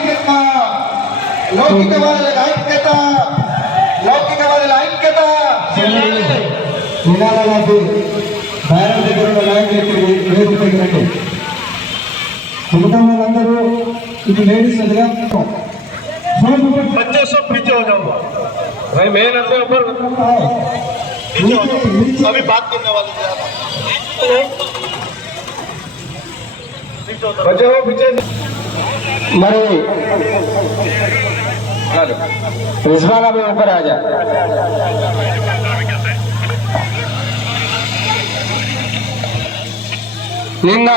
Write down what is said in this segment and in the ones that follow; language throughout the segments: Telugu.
ఐక్యత, లౌకికవాదుల ఐక్యత, లౌకికవాదుల ఐక్యత. నినాదాలకు భారత దగ్గర ఉన్న నాయకులు వేదికపైకి రండి. కుటుంబాలందరూ ఇది లేడీస్ ఎదుగా बच्चे सब पीछे हो जाओ भाई, मेन ऊपर अभी बात करने वाले बच्चे हो पीछे। మరి रिजवान अभी ऊपर आ जा। నిన్న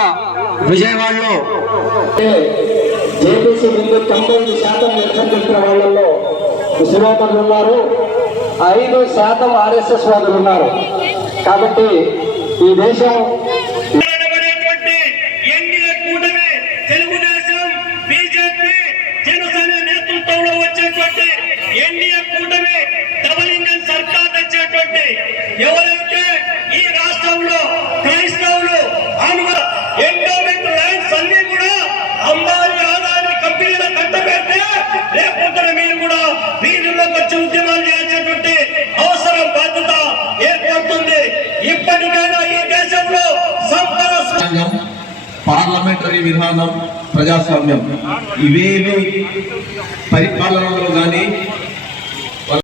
విజయవాడలో జేపీసీ ముందు 95% నిరసన తెలిపిన వాళ్ళల్లో ముస్లిమేతరులు ఉన్నారు, 5% ఆర్ఎస్ఎస్ వాదులు ఉన్నారు. కాబట్టి ఈ దేశం తెలుగుదేశం, బీజేపీ, జనసేన నేతృత్వంలో వచ్చేటువంటి ఎన్డీఏ కూటమి డబుల్ ఇంజన్ సర్కార్ తెచ్చేటువంటి ఎవరైతే ఈ రాష్ట్రంలో క్రైస్తవులు ఎండోమెంట్ ల్యాండ్స్ అన్ని కూడా అంబానీ ఆదాని కంపెనీల కట్టబెడితే లేకపోతే మీరు కూడా వీధుల్లోకి వచ్చి ఉద్యమాలు చేసేటువంటి అవసరం బాధ్యత ఏర్పడుతుంది. ఇప్పటికైనా ఈ దేశంలో సంపద పార్లమెంటరీ విధానం, ప్రజాస్వామ్యం ఇవేవి పరిపాలనలో కానీ